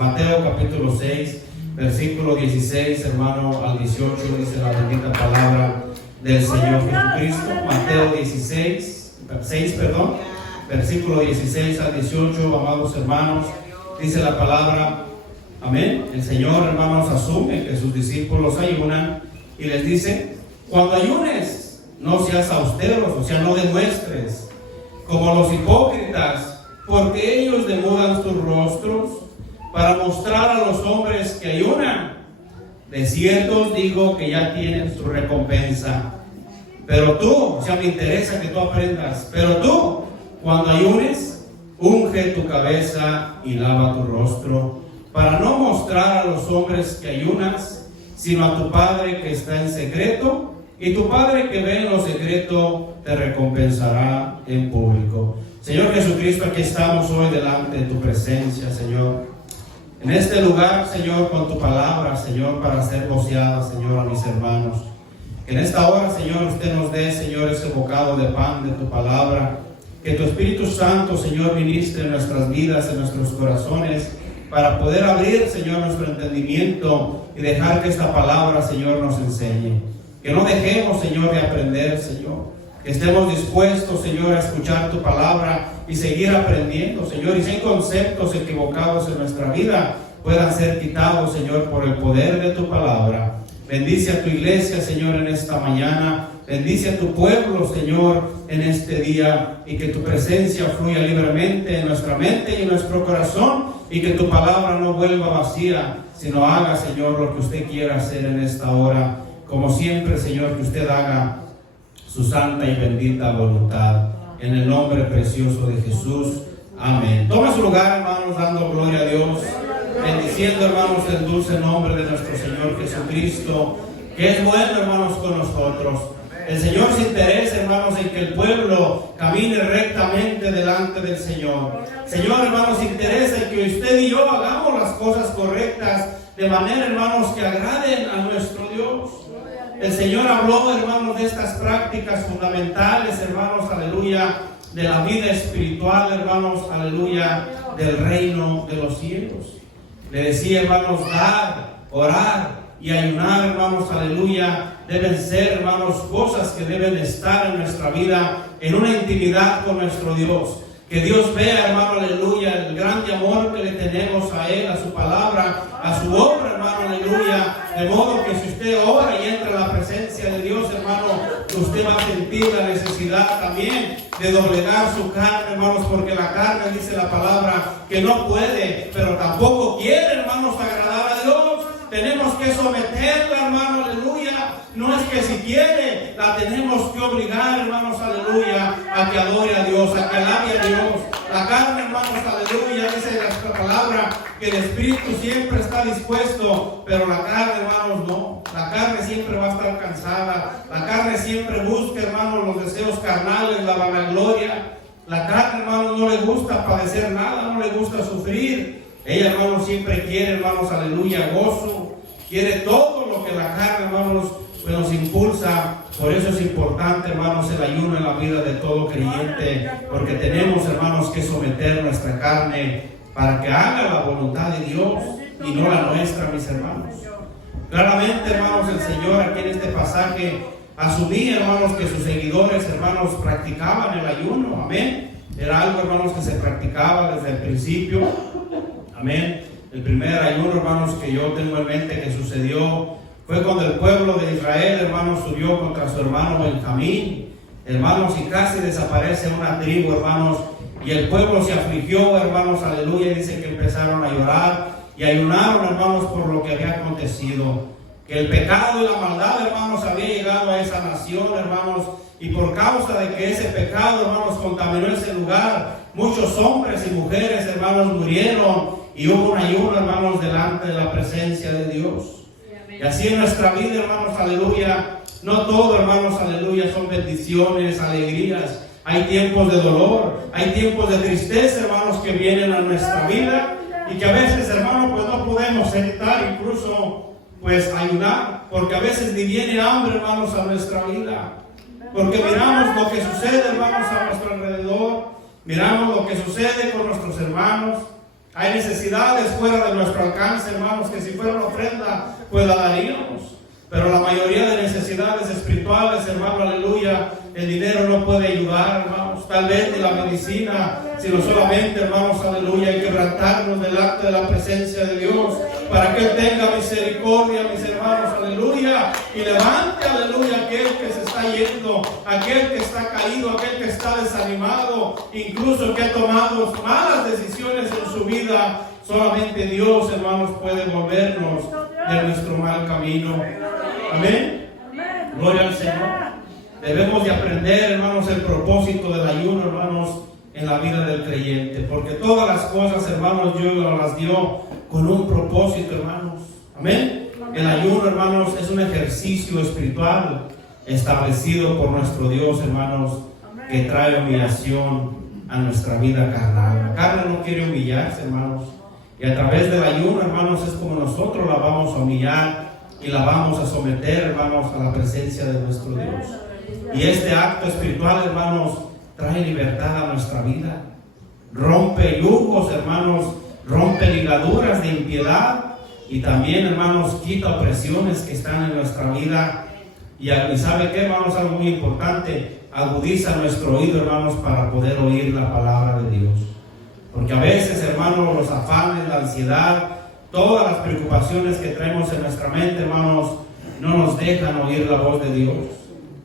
Mateo capítulo 6, versículo 16, hermano, al 18, dice la bendita palabra del Señor Jesucristo. Mateo 6, versículo 16 al 18, amados hermanos, dice la palabra, amén. El Señor, hermanos, asume que sus discípulos ayunan y les dice: cuando ayunes, no seas austeros, o sea, no demuestres como los hipócritas, porque ellos demudan sus rostros para mostrar a los hombres que ayunan. De cierto os digo que ya tienen su recompensa. Pero tú, o sea, me interesa que tú aprendas, pero tú, cuando ayunes, unge tu cabeza y lava tu rostro, para no mostrar a los hombres que ayunas, sino a tu Padre que está en secreto, y tu Padre que ve en lo secreto te recompensará en público. Señor Jesucristo, aquí estamos hoy delante de tu presencia, Señor. En este lugar, Señor, con tu palabra, Señor, para ser voceada, Señor, a mis hermanos. Que en esta hora, Señor, usted nos dé, Señor, ese bocado de pan de tu palabra. Que tu Espíritu Santo, Señor, ministre en nuestras vidas, en nuestros corazones, para poder abrir, Señor, nuestro entendimiento y dejar que esta palabra, Señor, nos enseñe. Que no dejemos, Señor, de aprender, Señor. Que estemos dispuestos, Señor, a escuchar tu palabra y seguir aprendiendo, Señor. Y si hay conceptos equivocados en nuestra vida, puedan ser quitados, Señor, por el poder de tu palabra. Bendice a tu iglesia, Señor, en esta mañana. Bendice a tu pueblo, Señor, en este día. Y que tu presencia fluya libremente en nuestra mente y en nuestro corazón. Y que tu palabra no vuelva vacía, sino haga, Señor, lo que usted quiera hacer en esta hora. Como siempre, Señor, que usted haga su santa y bendita voluntad. En el nombre precioso de Jesús. Amén. Toma su lugar, hermanos, dando gloria a Dios. Bendiciendo, hermanos, el dulce nombre de nuestro Señor Jesucristo, que es bueno, hermanos, con nosotros. El Señor se interesa, hermanos, en que el pueblo camine rectamente delante del Señor. Señor, hermanos, se interesa en que usted y yo hagamos las cosas correctas de manera, hermanos, que agraden a nuestro Dios. El Señor habló, hermanos, de estas prácticas fundamentales, hermanos, aleluya, de la vida espiritual, hermanos, aleluya, del reino de los cielos. Le decía, hermanos, dar, orar y ayunar, hermanos, aleluya, deben ser, hermanos, cosas que deben estar en nuestra vida, en una intimidad con nuestro Dios. Que Dios vea, hermano, aleluya, el grande amor que le tenemos a Él, a su palabra, a su obra, hermano, aleluya. De modo que si usted ora y entra en la presencia de Dios, hermano, usted va a sentir la necesidad también de doblegar su carne, hermanos, porque la carne, dice la palabra, que no puede, pero tampoco quiere, hermanos, agradar a Dios. Tenemos que someterla, hermano, aleluya. No es que si quiere, la tenemos que obligar, hermanos, aleluya, a que adore a Dios, a que alabe a Dios. La carne, hermanos, aleluya, dice la palabra, que el espíritu siempre está dispuesto, pero la carne, hermanos, no. La carne siempre va a estar cansada. La carne siempre busca, hermanos, los deseos carnales, la vanagloria. La carne, hermanos, no le gusta padecer nada, no le gusta sufrir. Ella, hermanos, siempre quiere, hermanos, aleluya, gozo. Quiere todo lo que la carne, hermanos, pues nos impulsa. Por eso es importante, hermanos, el ayuno en la vida de todo creyente, porque tenemos, hermanos, que someter nuestra carne para que haga la voluntad de Dios y no la nuestra, mis hermanos. Claramente, hermanos, el Señor aquí en este pasaje asumía, hermanos, que sus seguidores, hermanos, practicaban el ayuno. Amén. Era algo, hermanos, que se practicaba desde el principio. Amén. El primer ayuno, hermanos, que yo tengo en mente que sucedió fue cuando el pueblo de Israel, hermanos, subió contra su hermano Benjamín, hermanos, y casi desaparece una tribu, hermanos, y el pueblo se afligió, hermanos, aleluya, dice que empezaron a llorar y ayunaron, hermanos, por lo que había acontecido, que el pecado y la maldad, hermanos, había llegado a esa nación, hermanos, y por causa de que ese pecado, hermanos, contaminó ese lugar, muchos hombres y mujeres, hermanos, murieron, y hubo un ayuno, hermanos, delante de la presencia de Dios. Y así en nuestra vida, hermanos, aleluya, no todo, hermanos, aleluya, son bendiciones, alegrías. Hay tiempos de dolor, hay tiempos de tristeza, hermanos, que vienen a nuestra vida y que a veces, hermanos, pues no podemos evitar incluso, pues, ayunar, porque a veces ni viene hambre, hermanos, a nuestra vida. Porque miramos lo que sucede, hermanos, a nuestro alrededor, miramos lo que sucede con nuestros hermanos, Hay necesidades fuera de nuestro alcance, hermanos, que si fuera una ofrenda, pues la daríamos. Pero la mayoría de necesidades espirituales, hermano, aleluya, el dinero no puede ayudar, hermanos. Tal vez ni la medicina, sino solamente, hermanos, aleluya, hay que quebrantarnos delante de la presencia de Dios para que Él tenga misericordia, mis hermanos, aleluya, y levante, aleluya, aquel que se está yendo, aquel que está caído, aquel que está desanimado, incluso que ha tomado malas decisiones en su vida. Solamente Dios, hermanos, puede volvernos de nuestro mal camino. Amén. Gloria al Señor. Debemos de aprender, hermanos, el propósito del ayuno, hermanos, en la vida del creyente, porque todas las cosas, hermanos, Dios las dio con un propósito, hermanos. Amén. El ayuno, hermanos, es un ejercicio espiritual establecido por nuestro Dios, hermanos, que trae humillación a nuestra vida carnal. La carne no quiere humillarse, hermanos, y a través del ayuno, hermanos, es como nosotros la vamos a humillar y la vamos a someter, hermanos, a la presencia de nuestro Dios. Y este acto espiritual, hermanos, trae libertad a nuestra vida. Rompe yugos, hermanos, rompe ligaduras de impiedad y también, hermanos, quita opresiones que están en nuestra vida. Y ¿sabe qué, hermanos? Algo muy importante, agudiza nuestro oído, hermanos, para poder oír la palabra de Dios. Porque a veces, hermanos, los afanes, la ansiedad, todas las preocupaciones que traemos en nuestra mente, hermanos, no nos dejan oír la voz de Dios.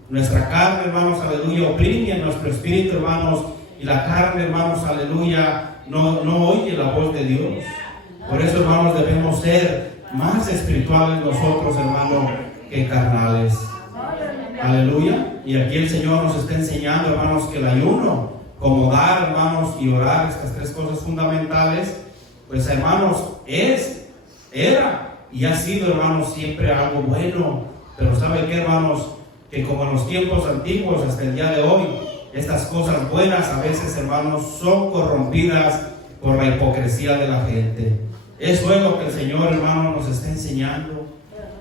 Nuestra carne, hermanos, aleluya, oprime a nuestro espíritu, hermanos, y la carne, hermanos, aleluya, no oye la voz de Dios. Por eso, hermanos, debemos ser más espirituales nosotros, hermanos, que carnales. Aleluya. Y aquí el Señor nos está enseñando, hermanos, que el ayuno, como dar, hermanos, y orar, estas tres cosas fundamentales, pues, hermanos, era y ha sido, hermanos, siempre algo bueno. Pero ¿sabe qué, hermanos? Que como en los tiempos antiguos hasta el día de hoy, estas cosas buenas a veces, hermanos, son corrompidas por la hipocresía de la gente. Eso es lo que el Señor, hermano, nos está enseñando.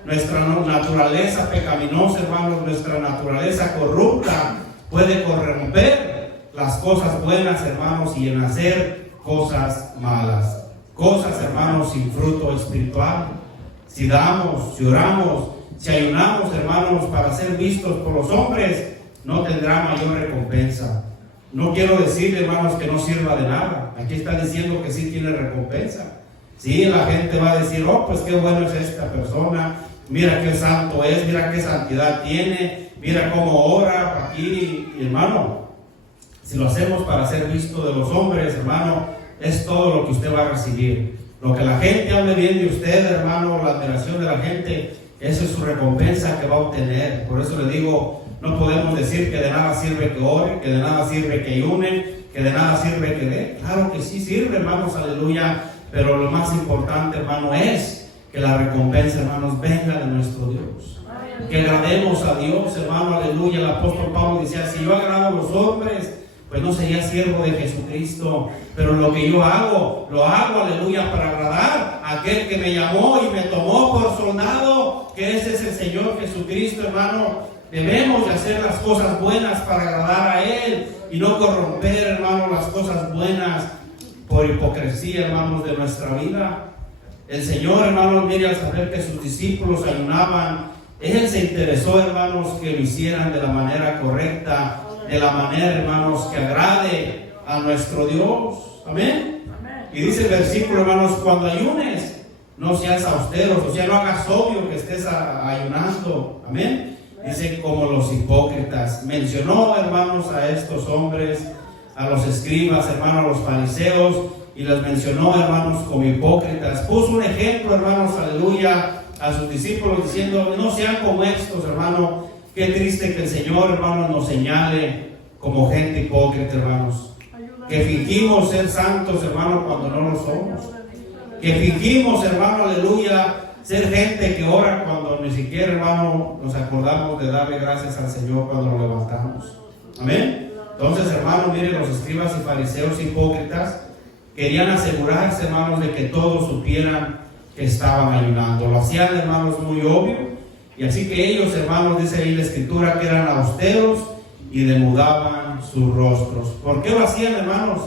Nuestra naturaleza pecaminosa, hermanos, nuestra naturaleza corrupta puede corromper las cosas buenas, hermanos, y en hacer cosas malas. Cosas, hermanos, sin fruto espiritual. Si damos, si oramos, si ayunamos, hermanos, para ser vistos por los hombres, no tendrá mayor recompensa. No quiero decir, hermanos, que no sirva de nada. Aquí está diciendo que sí tiene recompensa. Sí, la gente va a decir, oh, pues qué bueno es esta persona, mira qué santo es, mira qué santidad tiene, mira cómo ora aquí. Y, hermano, si lo hacemos para ser visto de los hombres, hermano, es todo lo que usted va a recibir. Lo que la gente hable bien de usted, hermano, la admiración de la gente, esa es su recompensa que va a obtener. Por eso le digo, no podemos decir que de nada sirve que ore, que de nada sirve que ayune, que de nada sirve que dé. Claro que sí sirve, hermanos, aleluya. Pero lo más importante, hermano, es que la recompensa, hermanos, venga de nuestro Dios. Que agrademos a Dios, hermano, aleluya. El apóstol Pablo decía, si yo agrado a los hombres, pues no sería siervo de Jesucristo. Pero lo que yo hago, lo hago, aleluya, para agradar a aquel que me llamó y me tomó por soldado, que ese es el Señor Jesucristo, hermano. Debemos de hacer las cosas buenas para agradar a Él y no corromper, hermano, las cosas buenas por hipocresía, hermanos, de nuestra vida. El Señor, hermanos, mire, al saber que sus discípulos ayunaban, Él se interesó, hermanos, que lo hicieran de la manera correcta, de la manera, hermanos, que agrade a nuestro Dios. Amén. Y dice el versículo, hermanos, cuando ayunes, no seas austeros, o sea, no hagas obvio que estés ayunando. Amén. Dice, como los hipócritas. Mencionó, hermanos, a estos hombres, a los escribas, hermanos, a los fariseos, y les mencionó, hermanos, como hipócritas. Puso un ejemplo, hermanos, aleluya, a sus discípulos, diciendo, no sean como estos, hermanos. Qué triste que el Señor, hermanos, nos señale como gente hipócrita, hermanos. Que fingimos ser santos, hermanos, cuando no lo somos. Que fingimos, hermano, aleluya, ser gente que ora cuando ni siquiera, hermano, nos acordamos de darle gracias al Señor cuando nos levantamos. Amén. Entonces, hermanos, miren, los escribas y fariseos hipócritas querían asegurarse, hermanos, de que todos supieran que estaban ayunando. Lo hacían, hermanos, muy obvio. Y así que ellos, hermanos, dice ahí la Escritura, que eran austeros y demudaban sus rostros. ¿Por qué lo hacían, hermanos?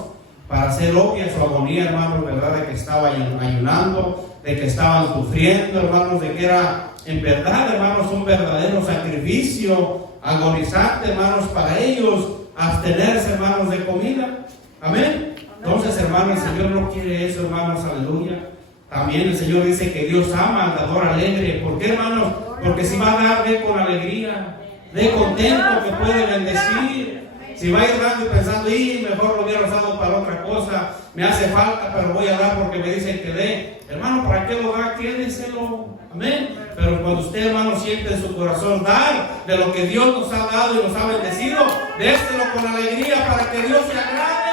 para hacer obvia su agonía, hermanos, ¿verdad? De que estaba ayunando, de que estaban sufriendo, hermanos, de que era en verdad, hermanos, un verdadero sacrificio agonizante, hermanos, para ellos abstenerse, hermanos, de comida. Amén. Entonces, hermanos, el Señor no quiere eso, hermanos, aleluya. También el Señor dice que Dios ama al dador alegre. ¿Por qué, hermanos? Porque si va a dar, de con alegría, de contento, que puede bendecir. Si va a ir dando y pensando, y mejor lo hubiera usado para otra cosa, me hace falta, pero voy a dar porque me dicen que dé. Hermano, ¿para qué lo da? Quédeselo. Amén. Pero cuando usted, hermano, siente en su corazón dar de lo que Dios nos ha dado y nos ha bendecido, déselo con alegría para que Dios se agrade.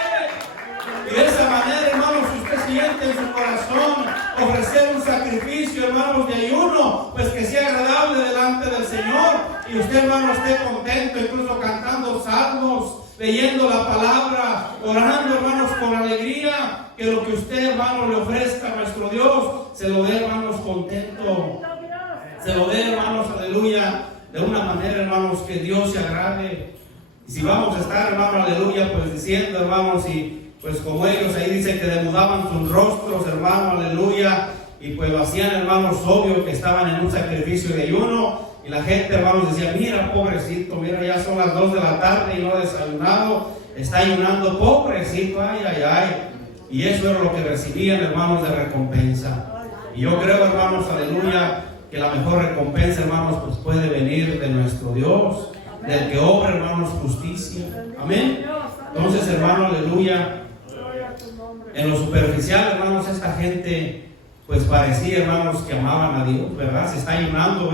Y de esa manera, hermanos, si usted siente en su corazón ofrecer un sacrificio, hermanos, de ayuno, pues que sea agradable delante del Señor, y usted, hermano, esté contento, incluso cantando salmos, leyendo la palabra, orando, hermanos, con alegría, que lo que usted, hermano, le ofrezca a nuestro Dios, se lo dé, hermanos, contento, se lo dé, hermanos, aleluya, de una manera, hermanos, que Dios se agrade. Y si vamos a estar, hermano, aleluya, pues diciendo, hermanos, y pues como ellos ahí dicen que demudaban sus rostros, hermano, aleluya, y pues lo hacían, hermanos, obvio que estaban en un sacrificio de ayuno, y la gente, hermanos, decía, mira, pobrecito, mira, ya son las 2 de la tarde y no ha desayunado, está ayunando, pobrecito, ay, ay, ay. Y eso era lo que recibían, hermanos, de recompensa. Y yo creo, hermanos, aleluya, que la mejor recompensa, hermanos, pues puede venir de nuestro Dios, del que obra, hermanos, justicia. Amén. Entonces, hermano, aleluya, en lo superficial, hermanos, esta gente pues parecía, hermanos, que amaban a Dios, ¿verdad? Se está ayunando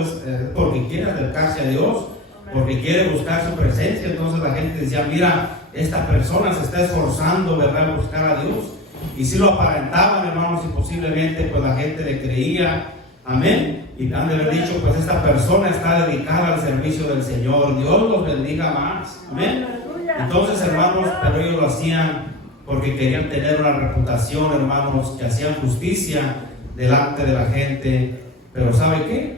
porque quiere acercarse a Dios, porque quiere buscar su presencia. Entonces la gente decía, mira, esta persona se está esforzando, ¿verdad?, a buscar a Dios. Y si lo aparentaban, hermanos, y posiblemente pues la gente le creía. Amén. Y han de haber dicho, pues esta persona está dedicada al servicio del Señor, Dios los bendiga más. Amén. Entonces, hermanos, pero ellos lo hacían porque querían tener una reputación, hermanos, que hacían justicia delante de la gente. Pero ¿sabe qué?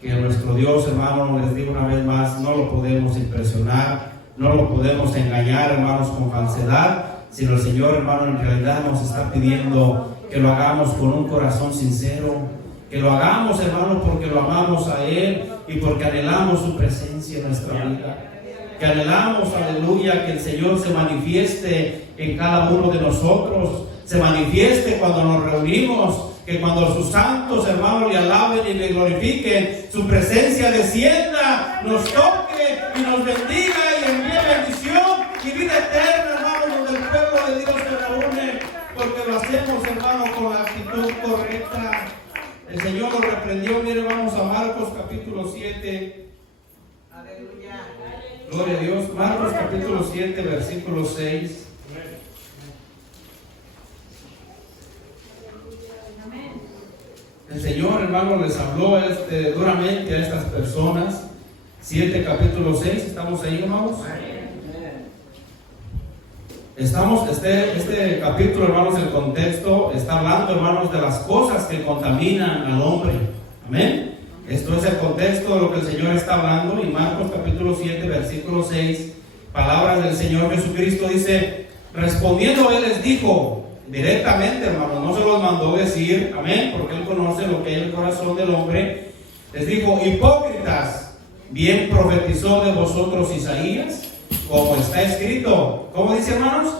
Que nuestro Dios, hermano, les digo una vez más, no lo podemos impresionar, no lo podemos engañar, hermanos, con falsedad, sino el Señor, hermano, en realidad nos está pidiendo que lo hagamos con un corazón sincero, que lo hagamos, hermano, porque lo amamos a Él y porque anhelamos su presencia en nuestra vida. Que anhelamos, aleluya, que el Señor se manifieste en cada uno de nosotros, se manifieste cuando nos reunimos, que cuando sus santos, hermanos, le alaben y le glorifiquen, su presencia descienda, nos toque y nos bendiga y envíe bendición y vida eterna, hermanos, donde el pueblo de Dios se reúne, porque lo hacemos, hermano, con la actitud correcta. El Señor lo reprendió. Mire, vamos a Marcos capítulo 7. Aleluya. Gloria a Dios. Marcos capítulo 7, versículo 6. El Señor, hermano, les habló duramente a estas personas. 7, capítulo 6. ¿Estamos ahí, hermanos? Estamos, este capítulo, hermanos, el contexto está hablando, hermanos, de las cosas que contaminan al hombre. Amén. Esto es el contexto de lo que el Señor está hablando. Y Marcos capítulo 7, versículo 6, palabras del Señor Jesucristo, dice: respondiendo Él les dijo directamente, hermanos, no se los mandó decir, amén, porque Él conoce lo que hay en el corazón del hombre. Les dijo: hipócritas, bien profetizó de vosotros Isaías, como está escrito. ¿Cómo dice, hermanos?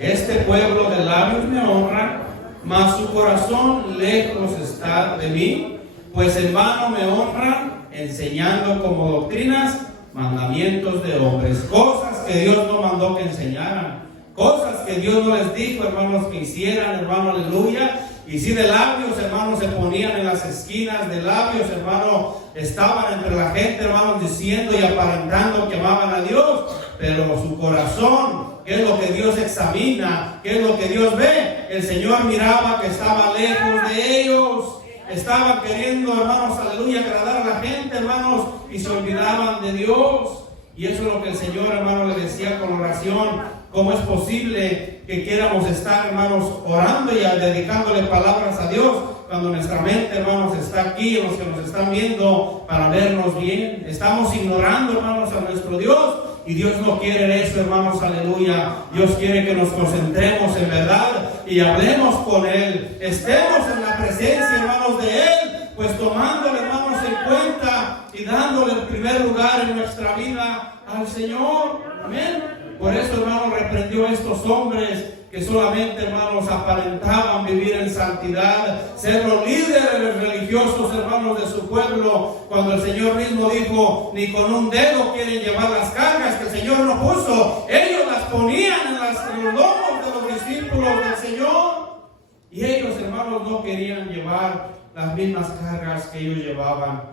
Este pueblo de labios me honra, mas su corazón lejos está de mí, pues en vano me honran, enseñando como doctrinas mandamientos de hombres, cosas que Dios no mandó que enseñaran, cosas que Dios no les dijo, hermanos, que hicieran, hermano, aleluya. Y si de labios, hermanos, se ponían en las esquinas de labios, hermano, estaban entre la gente, hermanos, diciendo y aparentando que amaban a Dios, pero su corazón, que es lo que Dios examina, que es lo que Dios ve, el Señor miraba que estaba lejos de ellos. Estaban queriendo, hermanos, aleluya, agradar a la gente, hermanos, y se olvidaban de Dios. Y eso es lo que el Señor, hermano, le decía con oración. ¿Cómo es posible que quieramos estar, hermanos, orando y dedicándole palabras a Dios cuando nuestra mente, hermanos, está aquí, los que nos están viendo, para vernos bien? Estamos ignorando, hermanos, a nuestro Dios, Y Dios no quiere eso, hermanos, aleluya. Dios quiere que nos concentremos en verdad y hablemos con Él. Estemos en la presencia, hermanos, de Él, pues tomándole, hermanos, en cuenta y dándole el primer lugar en nuestra vida al Señor. Amén. Por eso, hermanos, reprendió a estos hombres que solamente, hermanos, aparentaban vivir en santidad, ser los líderes religiosos, hermanos, de su pueblo, cuando el Señor mismo dijo, ni con un dedo quieren llevar las cargas que el Señor no puso. Ellos las ponían en los lomos de los discípulos del Señor, y ellos, hermanos, no querían llevar las mismas cargas que ellos llevaban.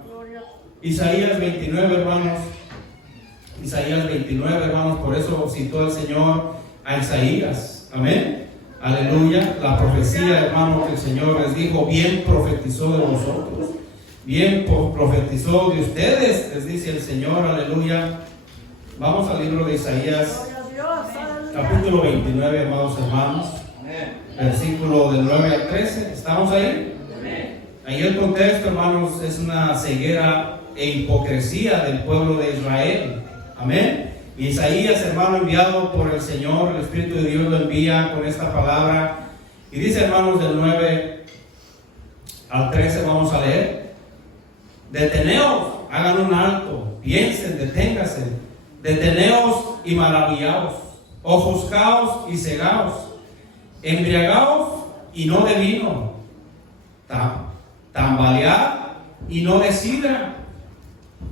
Isaías 29, hermanos. Isaías 29, hermanos, por eso citó el Señor a Isaías. Amén. Aleluya. La profecía, hermano, que el Señor les dijo, bien profetizó de vosotros, bien profetizó de ustedes, les dice el Señor. Aleluya. Vamos al libro de Isaías, capítulo 29, amados hermanos, versículo del 9 al 13. ¿Estamos ahí? Ahí el contexto, hermanos, es una ceguera e hipocresía del pueblo de Israel. Amén. Isaías, hermano, enviado por el Señor, el Espíritu de Dios lo envía con esta palabra. Y dice, hermanos, del 9 al 13, vamos a leer. Deteneos, hagan un alto, piensen, deténgase. Deteneos y maravillaos, ofuscaos y cegaos, embriagaos y no de vino, tambalead y no de sidra.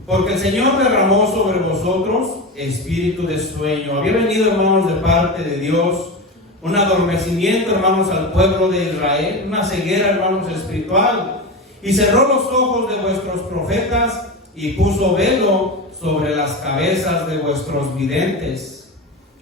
Porque el Señor derramó sobre vosotros espíritu de sueño. Había venido, hermanos, de parte de Dios un adormecimiento, hermanos, al pueblo de Israel, una ceguera, hermanos, espiritual. Y cerró los ojos de vuestros profetas y puso velo sobre las cabezas de vuestros videntes.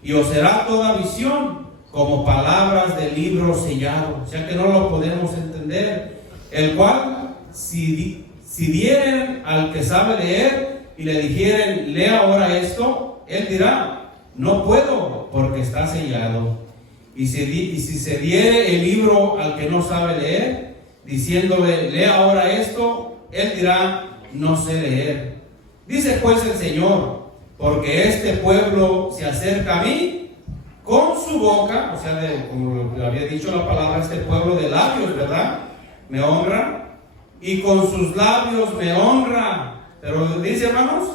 Y os será toda visión como palabras de libro sellado. O sea que no lo podemos entender. El cual, si dieren al que sabe leer y le dijeren, lea ahora esto, él dirá, no puedo porque está sellado. Y si se diere el libro al que no sabe leer, diciéndole, lea ahora esto, él dirá, no sé leer. Dice pues el Señor, porque este pueblo se acerca a mí con su boca, o sea, como le había dicho la palabra, este pueblo de labios, ¿verdad? Me honra. Y con sus labios me honra. Pero dice, hermanos,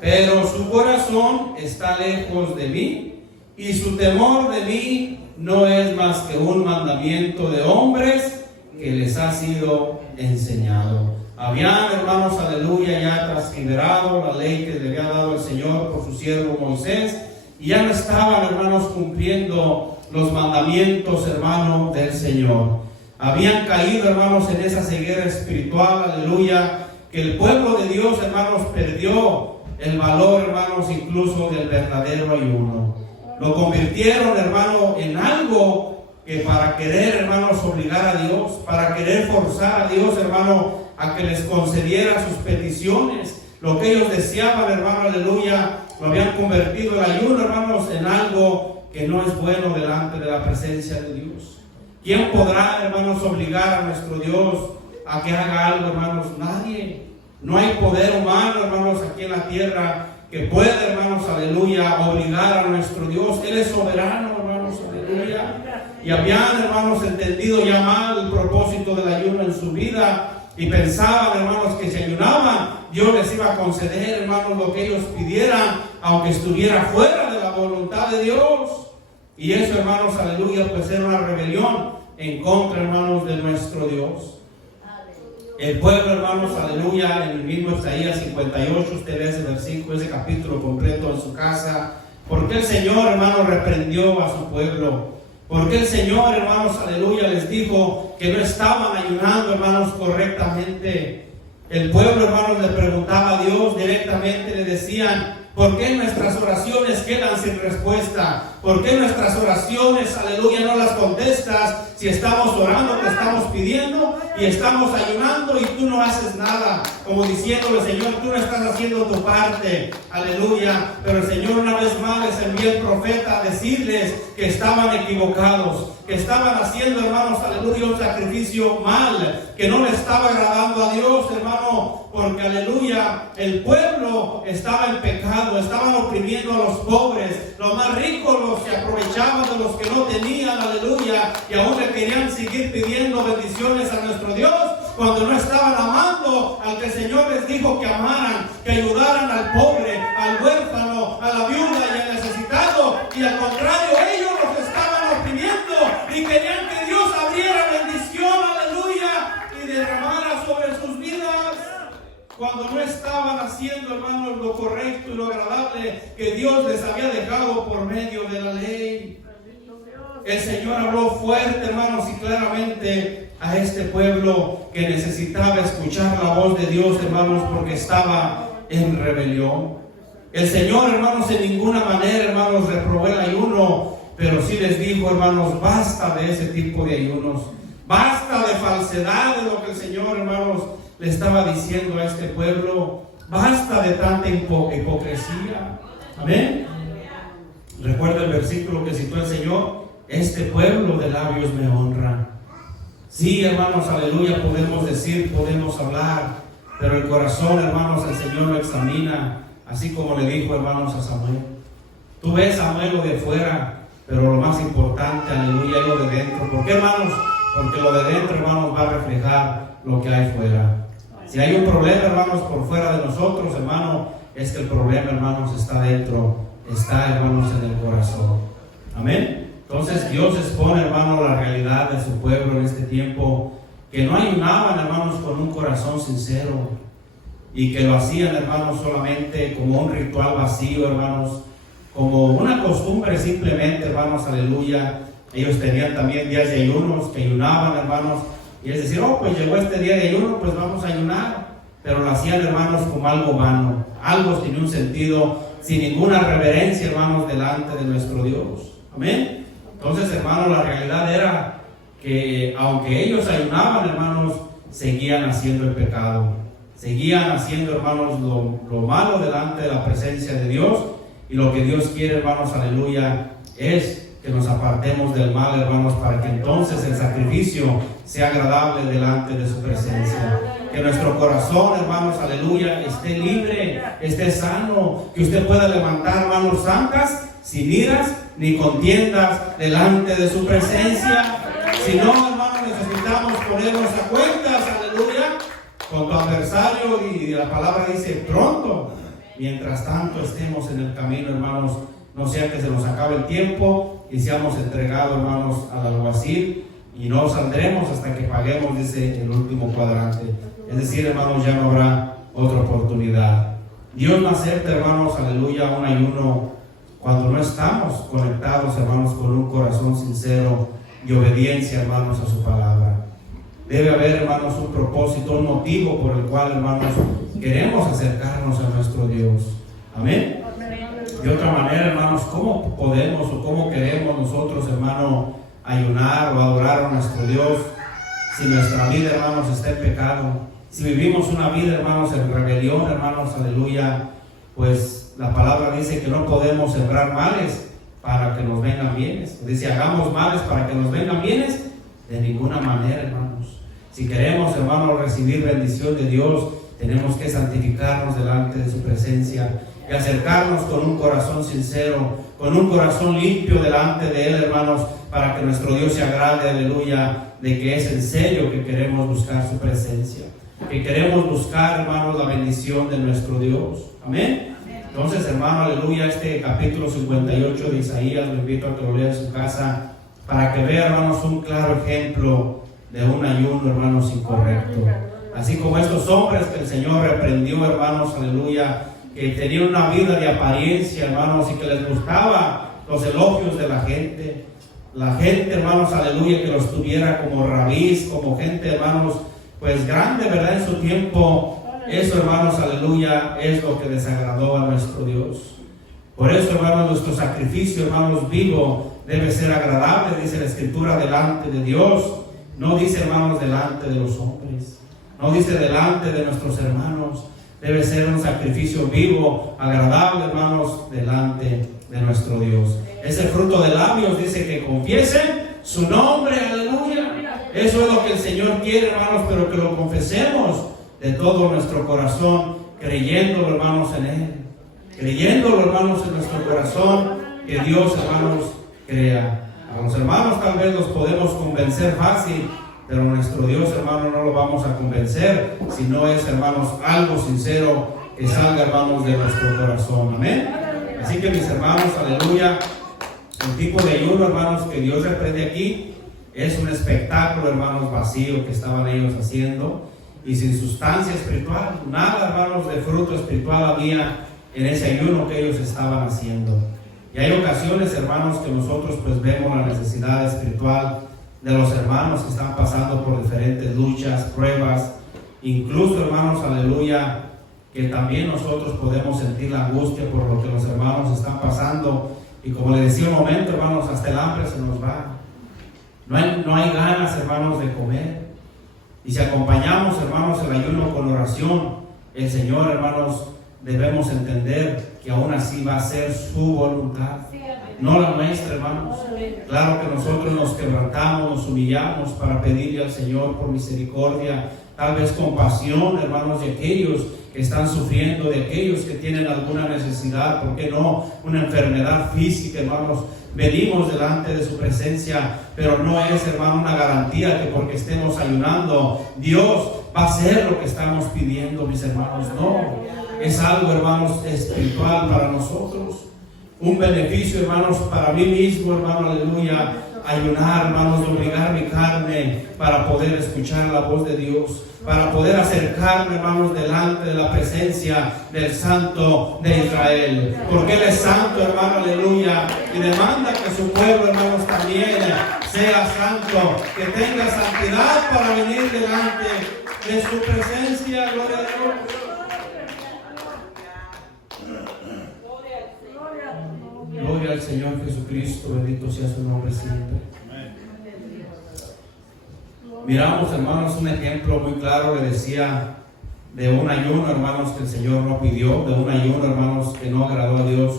pero su corazón está lejos de mí, y su temor de mí no es más que un mandamiento de hombres que les ha sido enseñado. Habían, hermanos, aleluya, ya transcriberado la ley que le había dado el Señor por su siervo Moisés, y ya no estaban, hermanos, cumpliendo los mandamientos, hermanos, del Señor. Habían caído, hermanos, en esa ceguera espiritual, aleluya, que el pueblo de Dios, hermanos, perdió el valor, hermanos, incluso del verdadero ayuno. Lo convirtieron, hermano, en algo que para querer, hermanos, obligar a Dios, para querer forzar a Dios, hermano, a que les concediera sus peticiones, lo que ellos deseaban, hermano, aleluya, lo habían convertido el ayuno, hermanos, en algo que no es bueno delante de la presencia de Dios. ¿Quién podrá, hermanos, obligar a nuestro Dios a que haga algo, hermanos? Nadie. No hay poder humano, hermanos, aquí en la tierra que pueda, hermanos, aleluya, obligar a nuestro Dios. Él es soberano, hermanos, aleluya. Y habían, hermanos, entendido ya mal el propósito del ayuno en su vida y pensaban, hermanos, que si ayunaban, Dios les iba a conceder, hermanos, lo que ellos pidieran, aunque estuviera fuera de la voluntad de Dios. Y eso, hermanos, aleluya, pues era una rebelión en contra, hermanos, de nuestro Dios. El pueblo, hermanos, aleluya, en el mismo Isaías 58, usted ve ese versículo, ese capítulo completo en su casa. ¿Por qué el Señor, hermanos, reprendió a su pueblo? ¿Por qué el Señor, hermanos, aleluya, les dijo que no estaban ayunando, hermanos, correctamente? El pueblo, hermanos, le preguntaba a Dios directamente, le decían, ¿por qué nuestras oraciones quedan sin respuesta? ¿Por qué nuestras oraciones, aleluya, no las contestas? Si estamos orando, te estamos pidiendo y estamos ayunando y tú no haces nada. Como diciéndole, Señor, tú no estás haciendo tu parte. Aleluya. Pero el Señor una vez más les envió el profeta a decirles que estaban equivocados, que estaban haciendo, hermanos, aleluya, un sacrificio mal, que no le estaba agradando a Dios, hermano, porque, aleluya, el pueblo estaba en pecado, estaban oprimiendo a los pobres, los más ricos los se aprovechaban de los que no tenían, aleluya, y aún le querían seguir pidiendo bendiciones a nuestro Dios, cuando no estaban amando al que el Señor les dijo que amaran, que ayudaran al pobre, al huérfano, a la viuda y al necesitado, y al contrario, ellos los estaban oprimiendo y querían que Dios abriera bendición, aleluya, y derramara sobre sus vidas, cuando no estaban haciendo, hermanos, lo correcto y lo agradable que Dios les había dejado por medio de la ley. El Señor habló fuerte, hermanos, y claramente a este pueblo que necesitaba escuchar la voz de Dios, hermanos, porque estaba en rebelión. El Señor, hermanos, en ninguna manera, hermanos, reprobó el ayuno, pero sí les dijo, hermanos, basta de ese tipo de ayunos, basta de falsedad, de lo que el Señor, hermanos, le estaba diciendo a este pueblo, basta de tanta hipocresía. Amén. Recuerda el versículo que citó el Señor: este pueblo de labios me honra. Sí, hermanos, aleluya, podemos decir, podemos hablar, pero el corazón, hermanos, el Señor lo examina, así como le dijo, hermanos, a Samuel. Tú ves, Samuel, lo de fuera, pero lo más importante, aleluya, es lo de dentro. ¿Por qué, hermanos? Porque lo de dentro, hermanos, va a reflejar lo que hay fuera. Si hay un problema, hermanos, por fuera de nosotros, hermanos, es que el problema, hermanos, está dentro, está, hermanos, en el corazón. Amén. Entonces Dios expone, hermanos, la realidad de su pueblo en este tiempo, que no ayunaban, hermanos, con un corazón sincero, y que lo hacían, hermanos, solamente como un ritual vacío, hermanos, como una costumbre simplemente, hermanos, aleluya. Ellos tenían también días de ayunos, que ayunaban, hermanos, y es decir, oh, pues llegó este día de ayuno, pues vamos a ayunar. Pero lo hacían, hermanos, como algo vano, algo sin un sentido, sin ninguna reverencia, hermanos, delante de nuestro Dios. Amén. Entonces, hermanos, la realidad era que aunque ellos ayunaban, hermanos, seguían haciendo el pecado, seguían haciendo, hermanos, lo malo delante de la presencia de Dios. Y lo que Dios quiere, hermanos, aleluya, es que nos apartemos del mal, hermanos, para que entonces el sacrificio sea agradable delante de su presencia. Que nuestro corazón, hermanos, aleluya, esté libre, esté sano, que usted pueda levantar manos santas, sin iras ni contiendas delante de su presencia. Si no, hermanos, necesitamos ponernos a cuentas, aleluya, con tu adversario, y la palabra dice pronto. Mientras tanto estemos en el camino, hermanos, no sea que se nos acabe el tiempo y seamos entregados, hermanos, al alguacil, y no saldremos hasta que paguemos, dice el último cuadrante. Es decir, hermanos, ya no habrá otra oportunidad. Dios no acepta, hermanos, aleluya, un ayuno cuando no estamos conectados, hermanos, con un corazón sincero y obediencia, hermanos, a su palabra. Debe haber, hermanos, un propósito, un motivo por el cual, hermanos, queremos acercarnos a nuestro Dios. Amén. De otra manera, hermanos, ¿cómo podemos o cómo queremos nosotros, hermano, ayunar o adorar a nuestro Dios si nuestra vida, hermanos, está en pecado? Si vivimos una vida, hermanos, en rebelión, hermanos, aleluya, pues la palabra dice que no podemos sembrar males para que nos vengan bienes. Dice, hagamos males para que nos vengan bienes. De ninguna manera, hermanos. Si queremos, hermanos, recibir bendición de Dios, tenemos que santificarnos delante de su presencia y acercarnos con un corazón sincero, con un corazón limpio delante de Él, hermanos, para que nuestro Dios se agrade, aleluya, de que es en serio que queremos buscar su presencia, que queremos buscar, hermanos, la bendición de nuestro Dios. Amén. Entonces, hermano, aleluya, este capítulo 58 de Isaías, lo invito a que lo lea en su casa, para que vea, hermanos, un claro ejemplo de un ayuno, hermanos, incorrecto. Así como estos hombres que el Señor reprendió, hermanos, aleluya, que tenían una vida de apariencia, hermanos, y que les gustaba los elogios de la gente, hermanos, aleluya, que los tuviera como rabís, como gente, hermanos, pues grande, ¿verdad?, en su tiempo. Eso, hermanos, aleluya, es lo que desagradó a nuestro Dios. Por eso, hermanos, nuestro sacrificio, hermanos, vivo debe ser agradable, dice la Escritura, delante de Dios. No dice, hermanos, delante de los hombres. No dice delante de nuestros hermanos. Debe ser un sacrificio vivo, agradable, hermanos, delante de nuestro Dios. Ese fruto de labios dice que confiesen su nombre, aleluya. Eso es lo que el Señor quiere, hermanos, pero que lo confesemos de todo nuestro corazón, creyéndolo, hermanos, en Él. Creyéndolo, hermanos, en nuestro corazón, que Dios, hermanos, crea. A los hermanos tal vez los podemos convencer fácil, pero nuestro Dios, hermano, no lo vamos a convencer si no es, hermanos, algo sincero que salga, hermanos, de nuestro corazón. Amén. Así que, mis hermanos, aleluya, el tipo de ayuno, hermanos, que Dios reprende aquí es un espectáculo, hermanos, vacío que estaban ellos haciendo y sin sustancia espiritual. Nada, hermanos, de fruto espiritual había en ese ayuno que ellos estaban haciendo. Y hay ocasiones, hermanos, que nosotros pues vemos la necesidad espiritual de los hermanos que están pasando por diferentes luchas, pruebas, incluso, hermanos, aleluya, que también nosotros podemos sentir la angustia por lo que los hermanos están pasando. Y como les decía un momento, hermanos, hasta el hambre se nos va. No hay ganas, hermanos, de comer. Y si acompañamos, hermanos, el ayuno con oración, el Señor, hermanos, debemos entender que aún así va a ser su voluntad, no la nuestra, hermanos. Claro que nosotros nos quebrantamos, nos humillamos para pedirle al Señor por misericordia, tal vez compasión, hermanos, de aquellos que están sufriendo, de aquellos que tienen alguna necesidad, ¿por qué no? Una enfermedad física, hermanos. Venimos delante de su presencia, pero no es, hermano, una garantía que porque estemos ayunando, Dios va a hacer lo que estamos pidiendo, mis hermanos. No, es algo, hermanos, espiritual para nosotros. Un beneficio, hermanos, para mí mismo, hermano, aleluya. Ayunar, hermanos, doblegar mi carne para poder escuchar la voz de Dios, para poder acercarme, hermanos, delante de la presencia del Santo de Israel, porque Él es santo, hermano, aleluya, y demanda que su pueblo, hermanos, también sea santo, que tenga santidad para venir delante de su presencia. Gloria a Dios. Gloria al Señor Jesucristo, bendito sea su nombre siempre. Miramos, hermanos, un ejemplo muy claro, le decía, de un ayuno, hermanos, que el Señor no pidió, de un ayuno, hermanos, que no agradó a Dios.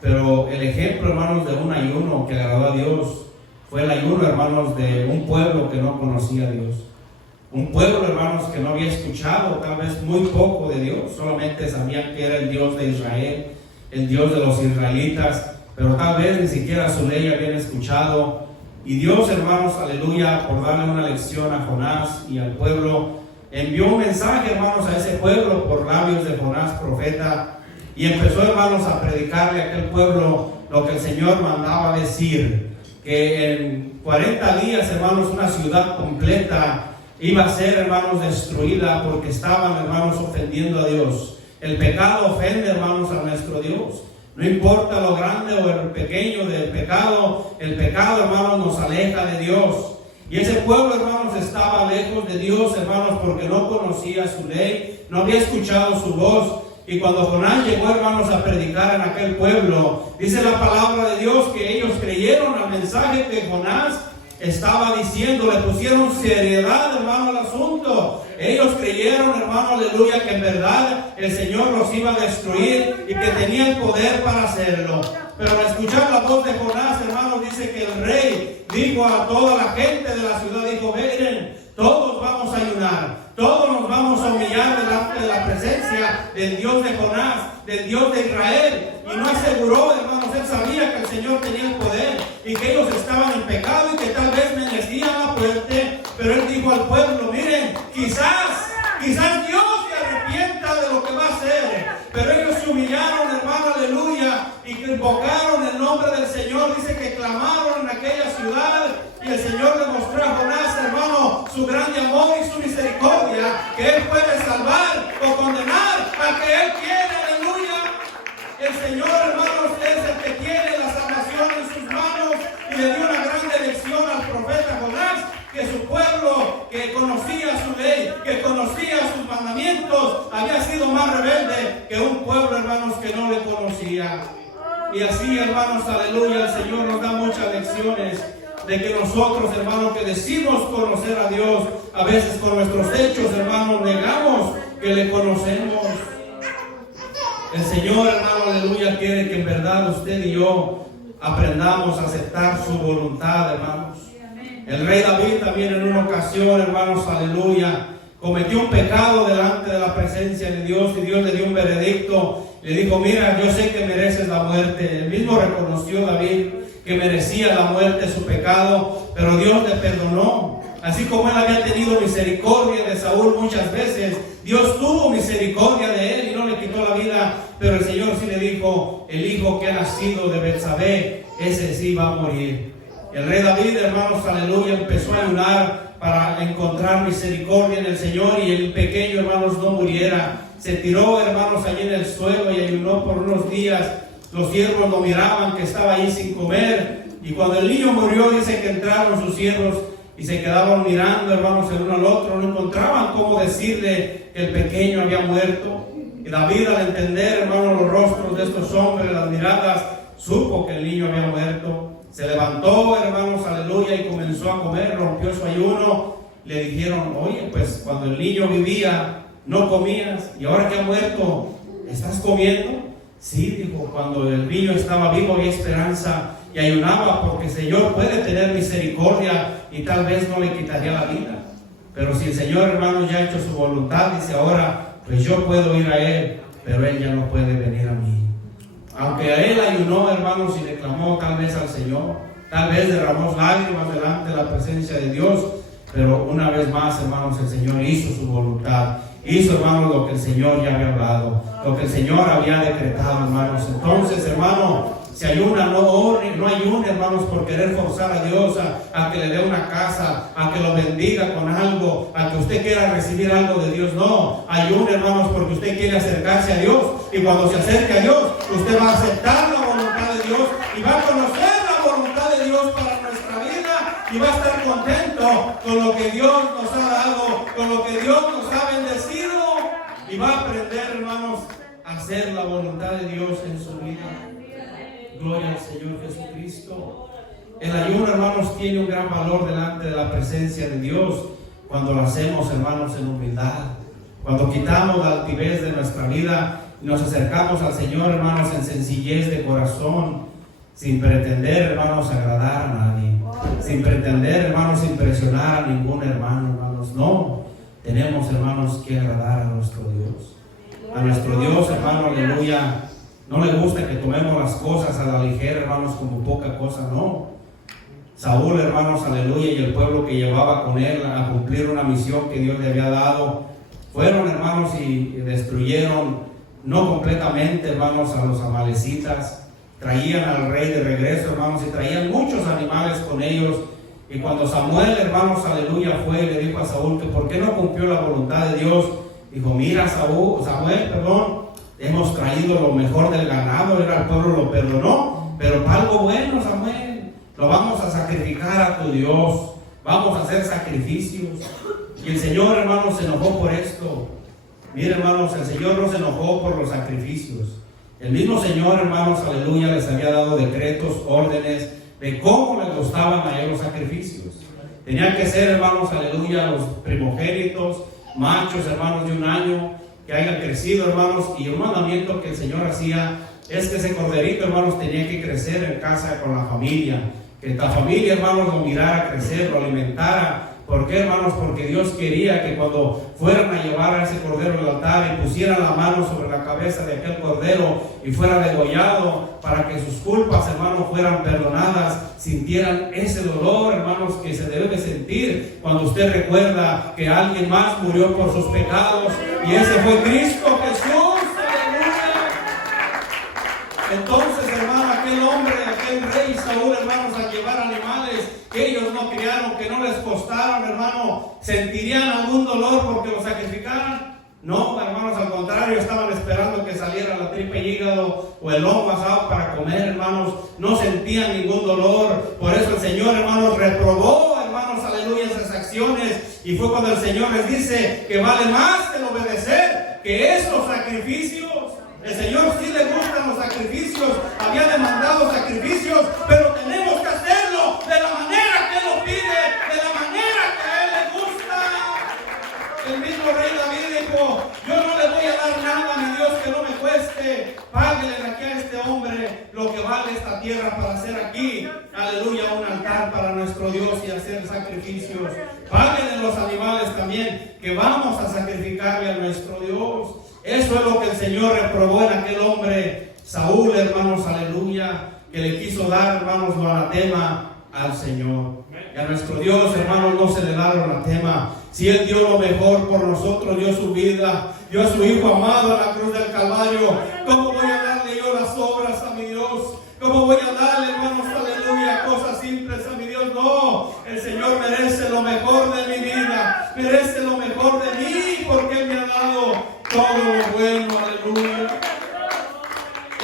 Pero el ejemplo, hermanos, de un ayuno que agradó a Dios fue el ayuno, hermanos, de un pueblo que no conocía a Dios. Un pueblo, hermanos, que no había escuchado tal vez muy poco de Dios, solamente sabían que era el Dios de Israel, el Dios de los israelitas, pero tal vez ni siquiera su ley habían escuchado. Y Dios, hermanos, aleluya, por darle una lección a Jonás y al pueblo, envió un mensaje, hermanos, a ese pueblo por labios de Jonás, profeta, y empezó, hermanos, a predicarle a aquel pueblo lo que el Señor mandaba decir, que en 40 días, hermanos, una ciudad completa iba a ser, hermanos, destruida porque estaban, hermanos, ofendiendo a Dios. El pecado ofende, hermanos, a nuestro Dios. No importa lo grande o el pequeño del pecado, el pecado, hermanos, nos aleja de Dios. Y ese pueblo, hermanos, estaba lejos de Dios, hermanos, porque no conocía su ley, no había escuchado su voz. Y cuando Jonás llegó, hermanos, a predicar en aquel pueblo, dice la palabra de Dios que ellos creyeron al mensaje que Jonás estaba diciendo, le pusieron seriedad, hermano, al asunto. Ellos creyeron, hermano, aleluya, que en verdad el Señor los iba a destruir y que tenía el poder para hacerlo. Pero al escuchar la voz de Jonás, hermanos, dice que el rey dijo a toda la gente de la ciudad, dijo, miren, todos vamos a ayunar, todos nos vamos a humillar delante de la presencia del Dios de Jonás, del Dios de Israel. Y no aseguró, hermanos, él sabía que el Señor tenía el poder y que ellos estaban en pecado y que tal vez merecían la muerte. Pero él dijo al pueblo, miren, quizás Dios se arrepienta de lo que va a hacer. Pero ellos se humillaron, hermano, aleluya, y que invocaron el nombre del Señor. Dice que clamaron en aquella ciudad y el Señor le mostró a Jonás, hermano, su grande amor y su misericordia, que Él puede salvar o condenar a que Él quiere, aleluya. El Señor, hermanos, es el que tiene la salvación en sus manos y le dio una grande lección al profeta Jonás, que su pueblo, que conocía su ley, que conocía sus mandamientos, había sido más rebelde que un pueblo, hermanos, que no le conocía. aleluya. Y así, hermanos, aleluya, el Señor nos da muchas lecciones de que nosotros, hermanos, que decimos conocer a Dios, a veces con nuestros hechos, hermanos, negamos que le conocemos. El Señor, hermano, aleluya, quiere que en verdad usted y yo aprendamos a aceptar su voluntad, hermanos. El rey David también en una ocasión, hermanos, aleluya, cometió un pecado delante de la presencia de Dios y Dios le dio un veredicto. Le dijo: mira, yo sé que mereces la muerte. El mismo reconoció David que merecía la muerte su pecado, pero Dios le perdonó. Así como él había tenido misericordia de Saúl muchas veces, Dios tuvo misericordia de él y no le quitó la vida. Pero el Señor sí le dijo: el hijo que ha nacido de Betsabé, ese sí va a morir. El rey David, hermanos, aleluya, empezó a ayunar para encontrar misericordia en el Señor y el pequeño, hermanos, no muriera. Se tiró, hermanos, allí en el suelo y ayunó por unos días. Los siervos lo miraban que estaba ahí sin comer, y cuando el niño murió, dice que entraron sus siervos y se quedaban mirando, hermanos, el uno al otro. No encontraban cómo decirle que el pequeño había muerto. Y David, al entender, hermanos, los rostros de estos hombres, las miradas, supo que el niño había muerto. Se levantó, hermanos, aleluya, y comenzó a comer, rompió su ayuno. Le dijeron: oye, pues cuando el niño vivía no comías, y ahora que ha muerto, ¿estás comiendo? Sí, dijo, cuando el niño estaba vivo había esperanza y ayunaba porque el Señor puede tener misericordia y tal vez no le quitaría la vida. Pero si el Señor, hermano, ya ha hecho su voluntad, dice ahora, pues yo puedo ir a Él, pero Él ya no puede venir a mí. Aunque a Él ayunó, hermanos, y le clamó tal vez al Señor, tal vez derramó lágrimas delante de la presencia de Dios, pero una vez más, hermanos, el Señor hizo su voluntad. Hizo, hermanos, lo que el Señor ya había hablado, lo que el Señor había decretado, hermanos. Entonces, hermano, si ayuna, no ayune, hermanos, por querer forzar a Dios a que le dé una casa, a que lo bendiga con algo, a que usted quiera recibir algo de Dios. No, ayune, hermanos, porque usted quiere acercarse a Dios, y cuando se acerque a Dios, usted va a aceptar la voluntad de Dios y va a conocer la voluntad de Dios para nuestra vida, y va a estar contento con lo que Dios nos ha dado, con lo que Dios nos ha bendecido, y va a aprender, hermanos, a hacer la voluntad de Dios en su vida. Gloria al Señor Jesucristo. El ayuno, hermanos, tiene un gran valor delante de la presencia de Dios cuando lo hacemos, hermanos, en humildad. Cuando quitamos la altivez de nuestra vida y nos acercamos al Señor, hermanos, en sencillez de corazón, sin pretender, hermanos, agradar a nadie, sin pretender, hermanos, impresionar a ningún hermano, hermanos. No, tenemos, hermanos, que agradar a nuestro Dios. A nuestro Dios, hermano, aleluya. No le gusta que tomemos las cosas a la ligera, hermanos, como poca cosa, no. Saúl, hermanos, aleluya, y el pueblo que llevaba con él a cumplir una misión que Dios le había dado, fueron, hermanos, y destruyeron, no completamente, hermanos, a los amalecitas. Traían al rey de regreso, hermanos, y traían muchos animales con ellos. Y cuando Samuel, hermanos, aleluya, fue y le dijo a Saúl que por qué no cumplió la voluntad de Dios, dijo: mira, Samuel, hemos traído lo mejor del ganado. Era el pueblo, lo perdonó, pero para algo bueno, Samuel, lo vamos a sacrificar a tu Dios, vamos a hacer sacrificios. Y el Señor, hermanos, se enojó por esto. Mire, hermanos, el Señor no se enojó por los sacrificios. El mismo Señor, hermanos, aleluya, les había dado decretos, órdenes de cómo les gustaban a ellos los sacrificios. Tenían que ser, hermanos, aleluya, los primogénitos, machos, hermanos, de un año, que hayan crecido, hermanos. Y un mandamiento que el Señor hacía es que ese corderito, hermanos, tenía que crecer en casa con la familia, que la familia, hermanos, lo mirara crecer, lo alimentara. ¿Por qué, hermanos? Porque Dios quería que cuando fueran a llevar a ese cordero al altar y pusieran la mano sobre la cabeza de aquel cordero y fuera degollado, para que sus culpas, hermanos, fueran perdonadas, sintieran ese dolor, hermanos, que se debe sentir cuando usted recuerda que alguien más murió por sus pecados, y ese fue Cristo Jesús. ¡Aleluya! Entonces, hermano, aquel hombre, aquel rey Saúl, hermanos, al llevar animales que ellos no criaron, que no les costaron, hermano, ¿sentirían algún dolor porque los sacrificaran? No, hermanos, al contrario, estaban esperando que saliera la tripa y hígado o el lomo asado para comer, hermanos. No sentían ningún dolor. Por eso el Señor, hermanos, reprobó, hermanos, aleluya, esas acciones. Y fue cuando el Señor les dice que vale más el obedecer que esos sacrificios. El Señor sí le gustan los sacrificios, había demandado sacrificios, pero tenemos que hacerlo de la manera que Él lo pide, de la manera que a Él le gusta. El mismo rey David dijo: yo no le voy a dar nada a mi Dios que no me cueste. Páguele aquí a este hombre lo que vale esta tierra para hacer aquí, aleluya, un altar para nuestro Dios y hacer sacrificios. Páguenle los animales también que vamos a sacrificarle a nuestro Dios. Eso es lo que el Señor reprobó en aquel hombre Saúl, hermanos, aleluya, que le quiso dar, hermanos, lo anatema al Señor. Y a nuestro Dios, hermanos, no se le da lo anatema. Si Él dio lo mejor por nosotros, dio su vida, dio a su Hijo amado en la cruz del Calvario, ¿cómo voy a darle yo las obras a mi Dios? ¿Cómo voy a darle, hermanos, aleluya, cosas simples a mi Dios? No, el Señor merece lo mejor de mi vida, merece lo mejor de mí, porque Él me ha dado todo lo bueno, aleluya.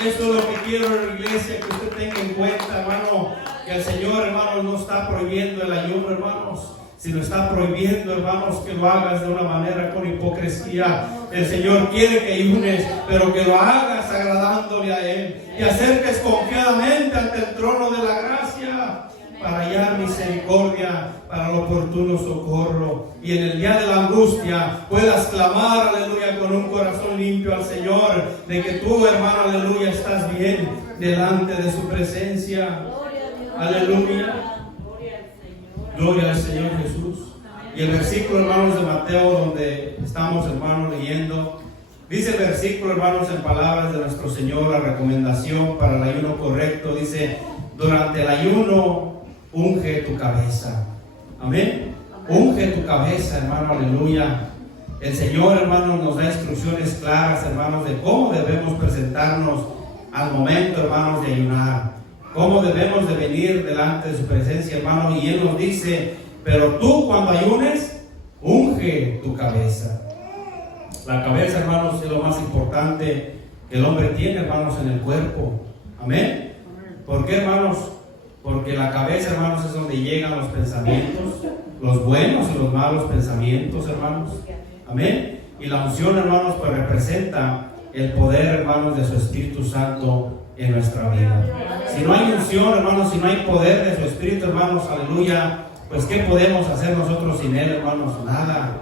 Eso es lo que quiero, iglesia, que usted tenga en cuenta, hermano, que el Señor, hermanos, no está prohibiendo el ayuno, hermanos, sino está prohibiendo, hermanos, que lo hagas de una manera con hipocresía. El Señor quiere que ayunes, pero que lo hagas agradándole a Él. Te acerques confiadamente ante el trono de la gracia para hallar misericordia, para el oportuno socorro. Y en el día de la angustia puedas clamar, aleluya, con un corazón limpio al Señor, de que tú, hermano, aleluya, estás bien delante de su presencia. Aleluya. Gloria al Señor Jesús. Y el versículo, hermanos, de Mateo, donde estamos, hermanos, leyendo, dice el versículo, hermanos, en palabras de nuestro Señor, la recomendación para el ayuno correcto, dice: durante el ayuno, unge tu cabeza. Amén. Unge tu cabeza, hermano, aleluya. El Señor, hermanos, nos da instrucciones claras, hermanos, de cómo debemos presentarnos al momento, hermanos, de ayunar. Cómo debemos de venir delante de su presencia, hermanos. Y Él nos dice: pero tú, cuando ayunes, unge tu cabeza. La cabeza, hermanos, es lo más importante que el hombre tiene, hermanos, en el cuerpo. Amén. ¿Por qué, hermanos? Porque la cabeza, hermanos, es donde llegan los pensamientos, los buenos y los malos pensamientos, hermanos. Amén. Y la unción, hermanos, pues representa el poder, hermanos, de su Espíritu Santo en nuestra vida. Si no hay unción, hermanos, si no hay poder de su Espíritu, hermanos, aleluya, pues ¿qué podemos hacer nosotros sin Él, hermanos? Nada.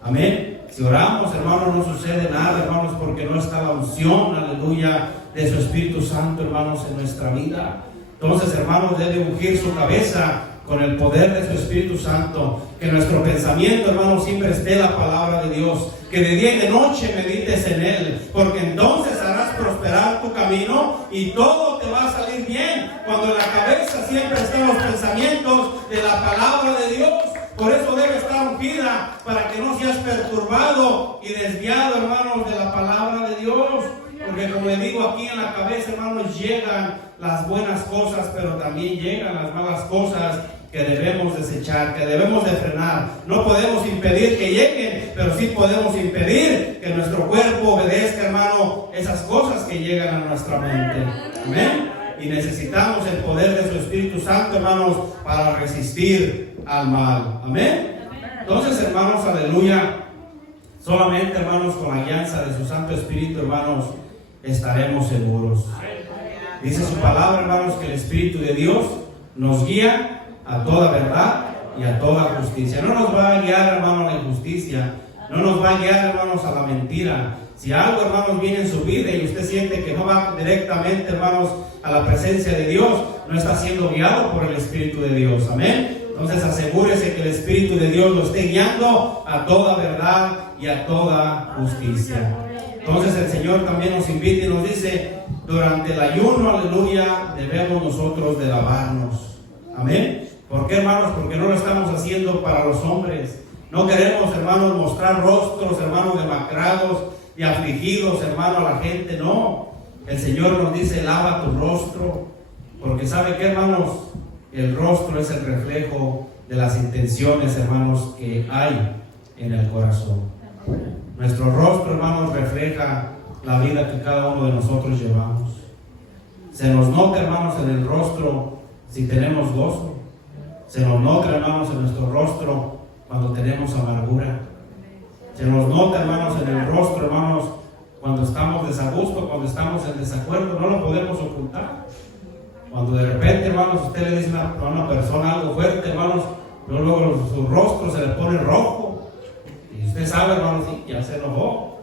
Amén. Si oramos, hermanos, no sucede nada, hermanos, porque no está la unción, aleluya, de su Espíritu Santo, hermanos, en nuestra vida. Entonces, hermanos, debe ungir su cabeza con el poder de su Espíritu Santo. Que nuestro pensamiento, hermanos, siempre esté la palabra de Dios. Que de día y de noche medites en Él, porque entonces harás prosperar tu camino y todo te va a salir bien. Cuando en la cabeza siempre estén los pensamientos de la palabra de Dios. Por eso debe estar ungida, para que no seas perturbado y desviado, hermanos, de la palabra de Dios. Porque como le digo, aquí en la cabeza, hermanos, llegan las buenas cosas, pero también llegan las malas cosas que debemos desechar, que debemos de frenar. No podemos impedir que lleguen, pero sí podemos impedir que nuestro cuerpo obedezca, hermano, esas cosas que llegan a nuestra mente. Amén. Y necesitamos el poder de su Espíritu Santo, hermanos, para resistir al mal. Amén. Entonces, hermanos, aleluya, solamente, hermanos, con la guianza de su Santo Espíritu, hermanos, estaremos seguros. Dice su palabra, hermanos, que el Espíritu de Dios nos guía a toda verdad y a toda justicia. No nos va a guiar, hermanos, a la injusticia. No nos va a guiar, hermanos, a la mentira. Si algo, hermanos, viene en su vida y usted siente que no va directamente, hermanos, a la presencia de Dios, no está siendo guiado por el Espíritu de Dios. Amén. Entonces asegúrese que el Espíritu de Dios lo esté guiando a toda verdad y a toda justicia. Entonces el Señor también nos invita y nos dice: durante el ayuno, aleluya, debemos nosotros de lavarnos. Amén. ¿Por qué, hermanos? Porque no lo estamos haciendo para los hombres. No queremos, hermanos, mostrar rostros, hermanos, demacrados y afligidos, hermanos, a la gente. No. El Señor nos dice: lava tu rostro. Porque ¿sabe qué, hermanos? El rostro es el reflejo de las intenciones, hermanos, que hay en el corazón. Nuestro rostro, hermanos, refleja la vida que cada uno de nosotros llevamos. Se nos nota, hermanos, en el rostro si tenemos gozo. Se nos nota, hermanos, en nuestro rostro cuando tenemos amargura. Se nos nota, hermanos, en el rostro, hermanos, cuando estamos desagusto, cuando estamos en desacuerdo, no lo podemos ocultar. Cuando de repente, hermanos, usted le dice a una persona algo fuerte, hermanos, luego su rostro se le pone rojo. Y usted sabe, hermanos, sí, ya se enojó.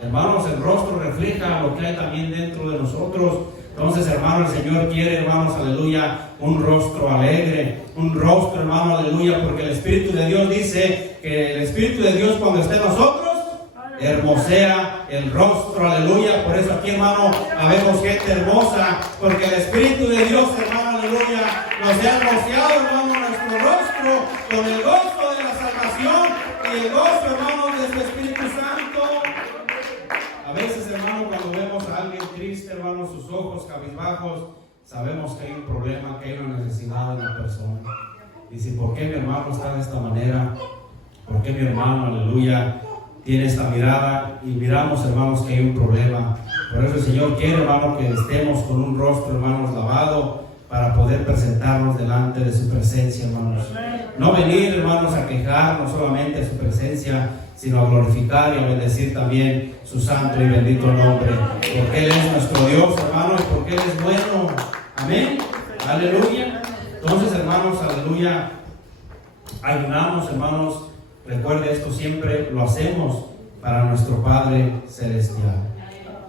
Hermanos, el rostro refleja lo que hay también dentro de nosotros. Entonces, hermano, el Señor quiere, hermanos, aleluya, un rostro alegre, un rostro, hermano, aleluya, porque el Espíritu de Dios dice que el Espíritu de Dios cuando esté en nosotros, hermosea el rostro, aleluya. Por eso aquí, hermano, habemos gente hermosa, porque el Espíritu de Dios, hermano, aleluya, nos ha hermoseado, hermano, nuestro rostro con el gozo de la salvación y el gozo, hermano, de su Espíritu Santo. A veces, hermano, cuando vemos a alguien triste, hermano, sus ojos cabizbajos, sabemos que hay un problema, que hay una necesidad en la persona. Y si, ¿por qué mi hermano está de esta manera? ¿Por qué mi hermano, aleluya, tiene esta mirada? Y miramos, hermanos, que hay un problema. Por eso el Señor quiere, hermano, que estemos con un rostro, hermanos, lavado, para poder presentarnos delante de su presencia, hermanos. No venir, hermanos, a quejarnos solamente de su presencia, sino a glorificar y a bendecir también su santo y bendito nombre, porque Él es nuestro Dios, hermanos, y porque Él es bueno. Amén. Aleluya. Entonces, hermanos, aleluya, ayunamos, hermanos. Recuerde esto, siempre lo hacemos para nuestro Padre Celestial.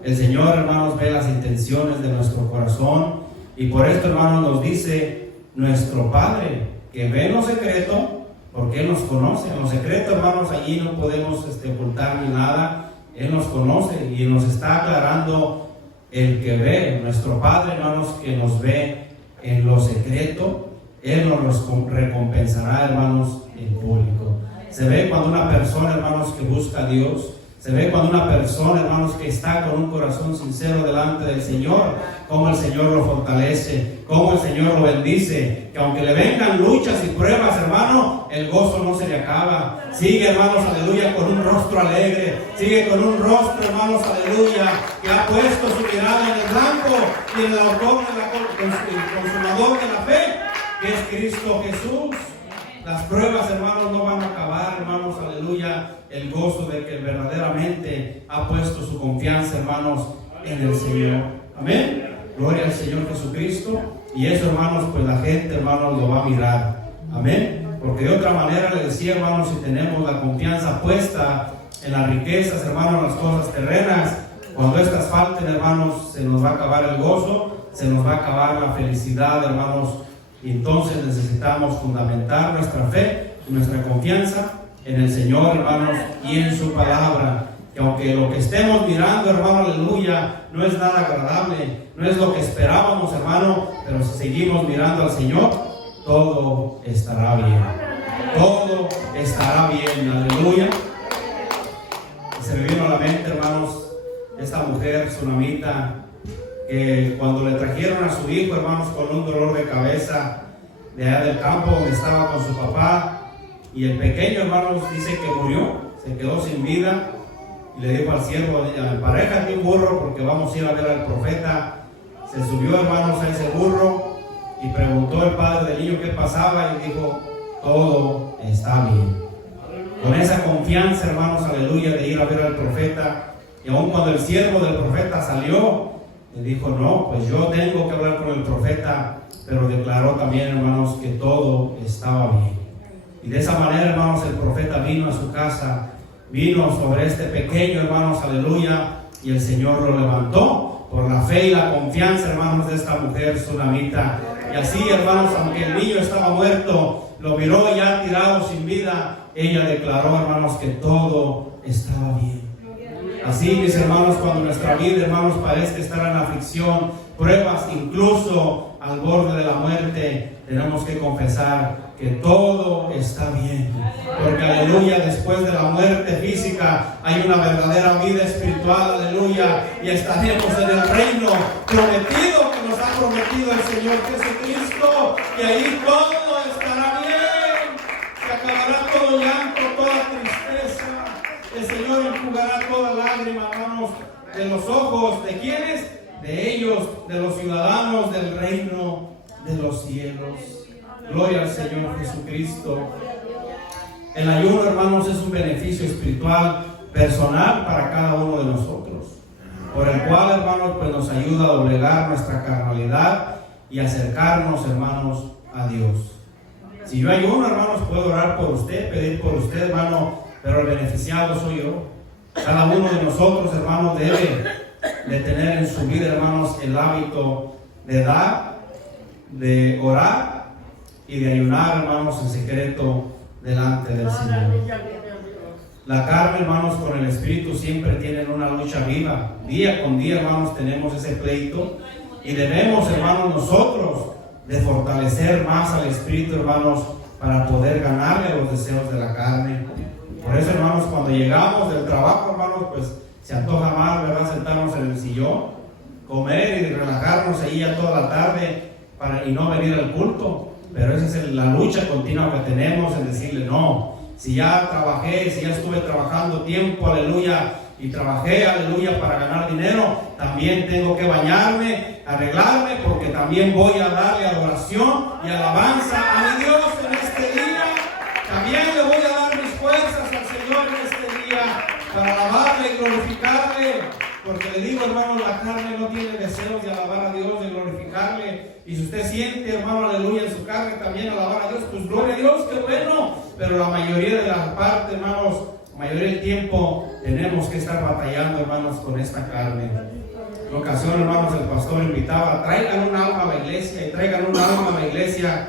El Señor, hermanos, ve las intenciones de nuestro corazón, y por esto, hermanos, nos dice nuestro Padre, que ve en lo secreto, porque Él nos conoce. En lo secreto, hermanos, allí no podemos ocultar ni nada. Él nos conoce y nos está aclarando el que ve. Nuestro Padre, hermanos, que nos ve en lo secreto, Él nos recompensará, hermanos, en público. Se ve cuando una persona, hermanos, que busca a Dios. Se ve cuando una persona, hermanos, que está con un corazón sincero delante del Señor, cómo el Señor lo fortalece, cómo el Señor lo bendice, que aunque le vengan luchas y pruebas, hermano, el gozo no se le acaba. Sigue, hermanos, aleluya, con un rostro alegre, sigue con un rostro, hermanos, aleluya, que ha puesto su mirada en el blanco y en el autor, el consumador de la fe, que es Cristo Jesús. Las pruebas, hermanos, no van a acabar, hermanos, aleluya, el gozo de que verdaderamente ha puesto su confianza, hermanos, en el Señor. Amén. Gloria al Señor Jesucristo. Y eso, hermanos, pues la gente, hermanos, lo va a mirar. Amén. Porque de otra manera le decía, hermanos, si tenemos la confianza puesta en las riquezas, hermanos, en las cosas terrenas, cuando estas falten, hermanos, se nos va a acabar el gozo, se nos va a acabar la felicidad, hermanos. Y entonces necesitamos fundamentar nuestra fe y nuestra confianza en el Señor, hermanos, y en su palabra. Que aunque lo que estemos mirando, hermano, aleluya, no es nada agradable, no es lo que esperábamos, hermano, pero si seguimos mirando al Señor, todo estará bien. Todo estará bien, aleluya. Se me vino a la mente, hermanos, esta mujer tsunamita, que cuando le trajeron a su hijo, hermanos, con un dolor de cabeza de allá del campo donde estaba con su papá, y el pequeño, hermanos, dice que murió, se quedó sin vida, y le dijo al siervo: emparejate un burro porque vamos a ir a ver al profeta. Se subió, hermanos, a ese burro y preguntó el padre del niño qué pasaba, y dijo: todo está bien. Con esa confianza, hermanos, aleluya, de ir a ver al profeta. Y aun cuando el siervo del profeta salió, le dijo: no, pues yo tengo que hablar con el profeta, pero declaró también, hermanos, que todo estaba bien. Y de esa manera, hermanos, el profeta vino a su casa, vino sobre este pequeño, hermanos, aleluya, y el Señor lo levantó por la fe y la confianza, hermanos, de esta mujer tsunamita. Y así, hermanos, aunque el niño estaba muerto, lo miró ya tirado sin vida, ella declaró, hermanos, que todo estaba bien. Así, mis hermanos, cuando nuestra vida, hermanos, parezca estar en aflicción, pruebas, incluso al borde de la muerte, tenemos que confesar que todo está bien. Porque, aleluya, después de la muerte física hay una verdadera vida espiritual, aleluya, y estaremos en el reino prometido que nos ha prometido el Señor Jesucristo, y ahí todo estará bien. Se acabará todo llanto, toda tristeza. El Señor enjugará toda lágrima, hermanos, de los ojos. ¿De quiénes? De ellos, de los ciudadanos del reino de los cielos. Gloria al Señor Jesucristo. El ayuno, hermanos, es un beneficio espiritual personal para cada uno de nosotros. por el cual, hermanos, pues nos ayuda a doblegar nuestra carnalidad y acercarnos, hermanos, a Dios. Si yo ayuno, hermanos, puedo orar por usted, pedir por usted, hermano, pero el beneficiado soy yo. Cada uno de nosotros, hermanos, debe de tener en su vida, hermanos, el hábito de dar, de orar y de ayunar, hermanos, en secreto delante del Señor. La carne, hermanos, con el Espíritu siempre tienen una lucha viva. Día con día, hermanos, tenemos ese pleito y debemos, hermanos, nosotros de fortalecer más al Espíritu, hermanos, para poder ganarle a los deseos de la carne. Por eso, hermanos, cuando llegamos del trabajo, hermanos, pues se antoja más, ¿verdad?, sentarnos en el sillón, comer y relajarnos ahí ya toda la tarde y no venir al culto. Pero esa es la lucha continua que tenemos en decirle no. Si ya trabajé, si ya estuve trabajando tiempo, aleluya, y trabajé, aleluya, para ganar dinero, también tengo que bañarme, arreglarme, porque también voy a darle adoración y alabanza a mi Dios en este día. También le voy a dar mis fuerzas al Señor en este día para alabarle y glorificarle. Porque le digo, hermano, la carne no tiene deseos de alabar a Dios, de glorificarle. Y si usted siente, hermano, aleluya, en su carne también alabar a Dios, pues gloria a Dios, qué bueno. Pero la mayoría de las partes, hermanos, la mayoría del tiempo tenemos que estar batallando, hermanos, con esta carne. En ocasión, hermanos, el pastor invitaba, traigan un alma a la iglesia y traigan un alma a la iglesia.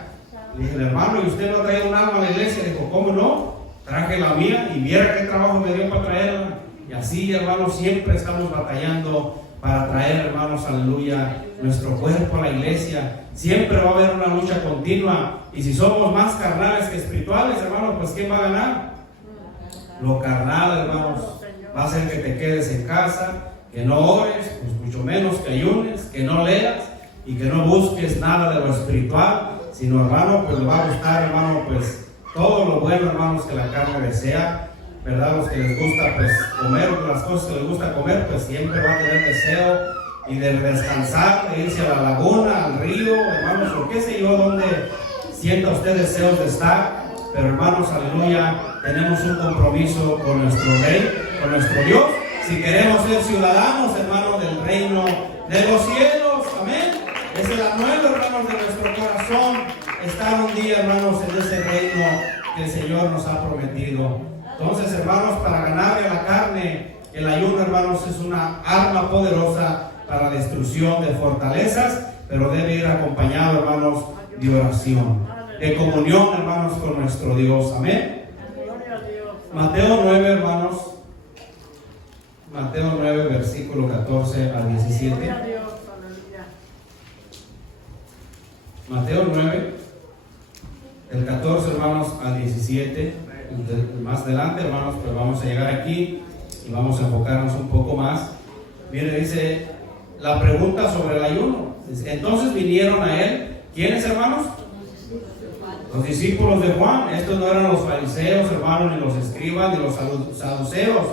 Le dije, hermano, ¿y usted no trae un alma a la iglesia? Dijo, ¿cómo no? Traje la mía y viera qué trabajo me dio para traerla. Y así, hermanos, siempre estamos batallando para traer, hermanos, aleluya, nuestro cuerpo a la iglesia. Siempre va a haber una lucha continua. Y si somos más carnales que espirituales, hermanos, pues ¿quién va a ganar? Lo carnal, hermanos, va a hacer que te quedes en casa, que no ores, pues mucho menos que ayunes, que no leas y que no busques nada de lo espiritual, sino, hermano, pues le va a gustar, hermano, pues todo lo bueno, hermanos, que la carne desea, ¿verdad? Los que les gusta, pues, comer las cosas que les gusta comer, pues siempre va a tener deseo y de descansar, de irse a la laguna, al río, hermanos, o qué sé yo, donde sienta usted deseos de estar. Pero, hermanos, aleluya, tenemos un compromiso con nuestro Rey, con nuestro Dios, si queremos ser ciudadanos, hermanos, del reino de los cielos, amén. Es el anhelo, hermanos, de nuestro corazón, estar un día, hermanos, en ese reino que el Señor nos ha prometido. Entonces, hermanos, para ganarle a la carne, el ayuno, hermanos, es una arma poderosa para destrucción de fortalezas, pero debe ir acompañado, hermanos, de oración, de comunión, hermanos, con nuestro Dios, amén. Mateo 9, hermanos, Mateo 9, versículo 14 al 17. Mateo 9, del 14, hermanos, al 17. Más adelante, hermanos, pues vamos a llegar aquí y vamos a enfocarnos un poco más. Mire, dice la pregunta sobre el ayuno. Entonces vinieron a él, ¿quiénes, hermanos? Los discípulos de Juan. Estos no eran los fariseos, hermanos, ni los escribas, ni los saduceos,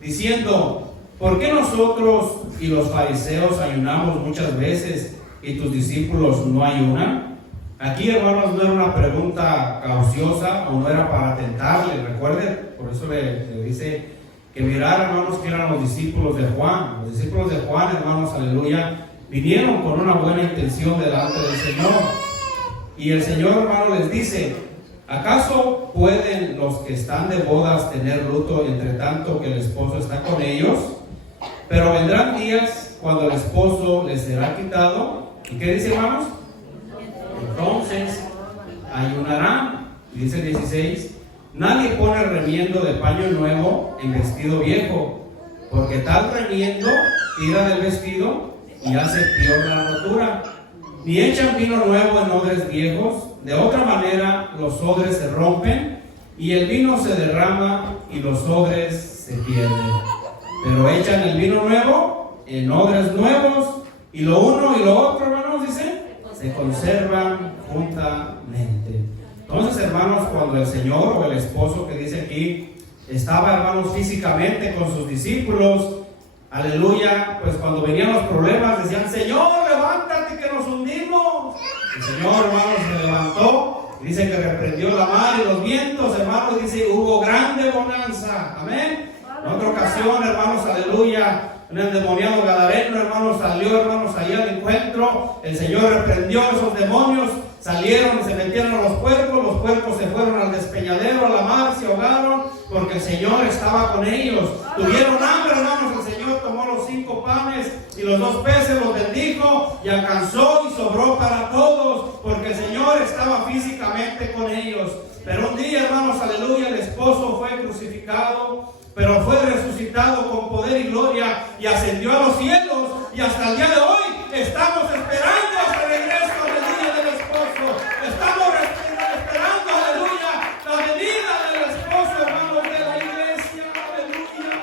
diciendo, ¿por qué nosotros y los fariseos ayunamos muchas veces y tus discípulos no ayunan? Aquí, hermanos, no era una pregunta cauciosa o no era para tentarle, recuerden, por eso le dice que mirara, hermanos, que eran los discípulos de Juan. Los discípulos de Juan, hermanos, aleluya, vinieron con una buena intención delante del Señor. Y el Señor, hermano, les dice, ¿acaso pueden los que están de bodas tener luto entre tanto que el esposo está con ellos? Pero vendrán días cuando el esposo les será quitado. ¿Y qué dice, hermanos? Entonces ayunarán. Dice el 16, nadie pone remiendo de paño nuevo en vestido viejo, porque tal remiendo tira del vestido y hace peor la rotura. Ni echan vino nuevo en odres viejos, de otra manera los odres se rompen y el vino se derrama y los odres se pierden. Pero echan el vino nuevo en odres nuevos y lo uno y lo otro, hermanos, dice, se conservan juntamente. Entonces, hermanos, cuando el Señor o el esposo que dice aquí estaba, hermanos, físicamente con sus discípulos, aleluya, pues cuando venían los problemas decían, Señor, levántate que nos hundimos. El Señor, hermanos, se levantó y dice que reprendió la mar y los vientos, hermanos, dice, hubo grande bonanza, amén. En otra ocasión, hermanos, aleluya, un endemoniado gadareno, hermanos, salió, hermanos, allá al encuentro. El Señor reprendió a esos demonios, salieron y se metieron a los puercos se fueron al despeñadero, a la mar, se ahogaron, porque el Señor estaba con ellos. Tuvieron hambre, hermanos, el Señor tomó los 5 panes y los 2 peces, los bendijo y alcanzó y sobró para todos, porque el Señor estaba físicamente con ellos. Pero un día, hermanos, aleluya, el esposo fue crucificado, pero fue resucitado con poder y gloria y ascendió a los cielos, y hasta el día de hoy estamos esperando el regreso, aleluya, del esposo. Estamos esperando, aleluya, la venida del esposo, hermanos, de la iglesia, aleluya.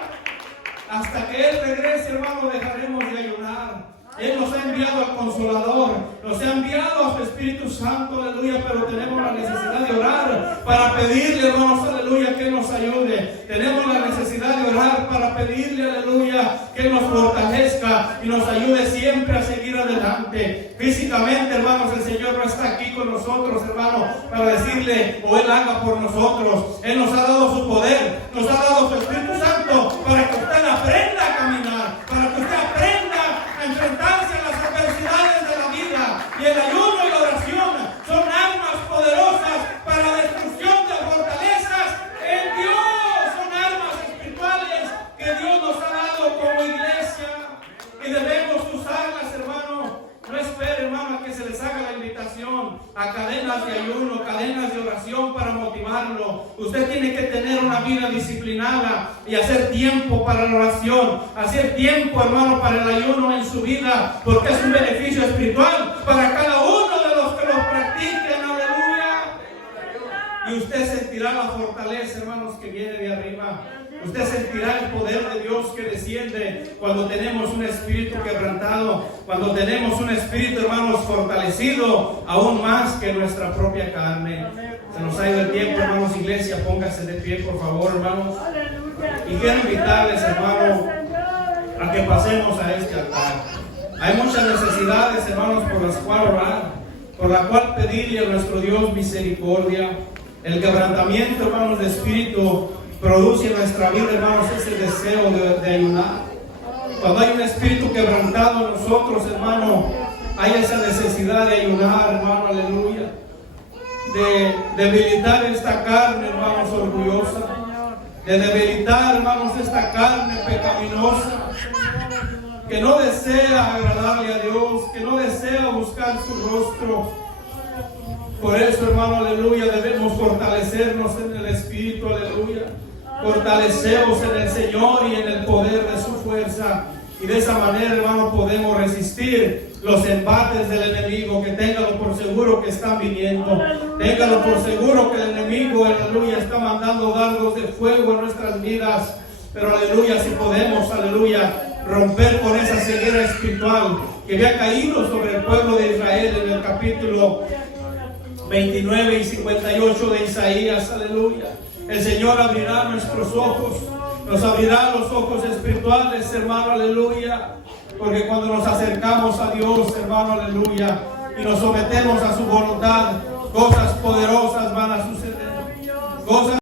Hasta que Él regrese, hermanos, dejaremos de ayunar. Él nos ha enviado al Consolador, nos ha enviado a su Espíritu Santo, aleluya, pero tenemos la necesidad de orar para pedirle, hermanos, aleluya, que nos ayude. Tenemos la necesidad de orar para pedirle, aleluya, que nos fortalezca y nos ayude siempre a seguir adelante. Físicamente, hermanos, el Señor no está aquí con nosotros, hermanos, para decirle o Él haga por nosotros. Él nos ha dado su poder, nos ha dado su Espíritu Santo para que usted aprenda a caminar, para que usted aprenda a enfrentarse a las adversidades de la vida. Y el ayuno y la oración son armas poderosas para la destrucción de fortalezas en Dios. Son armas espirituales que Dios nos ha dado como iglesia y debemos usarlas, hermano. No espere, hermano, a que se les haga la invitación a cadenas de ayuno, cadenas de oración para motivarlo. Usted tiene que tener una vida disciplinada y hacer tiempo para la oración, hacer tiempo, hermano, para el ayuno en su vida, porque es un beneficio espiritual para cada uno de los que lo practiquen, aleluya. Y usted sentirá la fortaleza, hermanos, que viene de arriba. Usted sentirá el poder de Dios que desciende cuando tenemos un espíritu quebrantado, cuando tenemos un espíritu, hermanos, fortalecido aún más que nuestra propia carne. Se nos ha ido el tiempo, hermanos. Iglesia, póngase de pie, por favor, hermanos. Y quiero invitarles, hermanos, a que pasemos a este altar. Hay muchas necesidades, hermanos, por las cuales orar, por la cual pedirle a nuestro Dios misericordia. El quebrantamiento, hermanos, de espíritu produce en nuestra vida, hermanos, ese deseo de ayunar. Cuando hay un espíritu quebrantado en nosotros, hermano, hay esa necesidad de ayunar, hermano, aleluya. De debilitar esta carne, hermanos, orgullosa. De debilitar, hermanos, esta carne pecaminosa, que no desea agradarle a Dios, que no desea buscar su rostro. Por eso, hermano, aleluya, debemos fortalecernos en el Espíritu, aleluya. Fortalecemos en el Señor y en el poder de su fuerza. Y de esa manera, hermano, podemos resistir los embates del enemigo. Que téngalo por seguro que están viniendo. Téngalo por seguro que el enemigo, aleluya, está mandando dardos de fuego en nuestras vidas. Pero, aleluya, si podemos, aleluya, romper con esa ceguera espiritual que había caído sobre el pueblo de Israel en el capítulo 29 y 58 de Isaías, aleluya. El Señor abrirá nuestros ojos, nos abrirá los ojos espirituales, hermano, aleluya. Porque cuando nos acercamos a Dios, hermano, aleluya, y nos sometemos a su voluntad, cosas poderosas van a suceder. Cosas